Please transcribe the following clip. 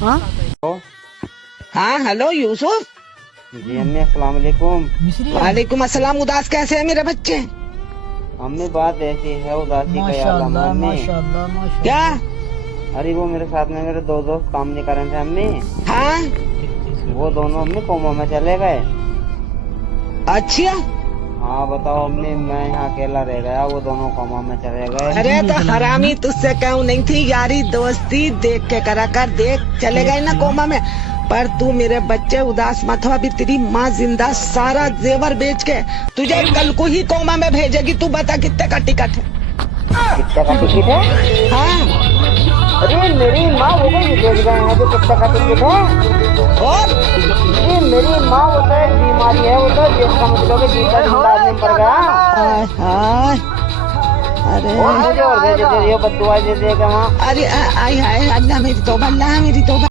हाँ हाँ, हेलो यूसुफ। जी अम्मी अस्सलाम वालेकुम। वालेकुम अस्सलाम। उदास कैसे है मेरे बच्चे? अम्मी बात ऐसी है, उदासी का याद माशाल्लाह अम्मी। माशाल्लाह माशाल्लाह। क्या? अरे वो मेरे साथ में मेरे दो दोस्त काम नहीं कर रहे थे अम्मी, हाँ वो दोनों अम्मी कोमा में चले गए। अच्छा। हाँ बताओ अम्मी, मैं यहाँ अकेला रह गया, वो दोनों कोमा में चले गए। अरे तो हरामी, तुझसे कहूँ नहीं थी यारी दोस्ती देख के करा कर। देख चले गए ना कोमा में। पर तू मेरे बच्चे उदास मत हो, अभी तेरी माँ जिंदा सारा जेवर बेच के तुझे कल को ही कोमा में भेजेगी। तू बता कितने का टिकट है? कितने का टिकट है? हाँ अरे मेरी माँ वो तो ये बेच गए हैं, तो कितने का टिकट है? और ये मेरी माँ वो तो एक बीमारी है, वो तो जिस समझ लो कि जीता जिंदा आदमी पड़ गया। हाय हाय। अरे और मुझे और भेज दे रही हो, बद्दुआ दे देगा वहाँ। अरे आई हाय, अल्लाह मेरी तौबा, अल्लाह मेरी तौबा।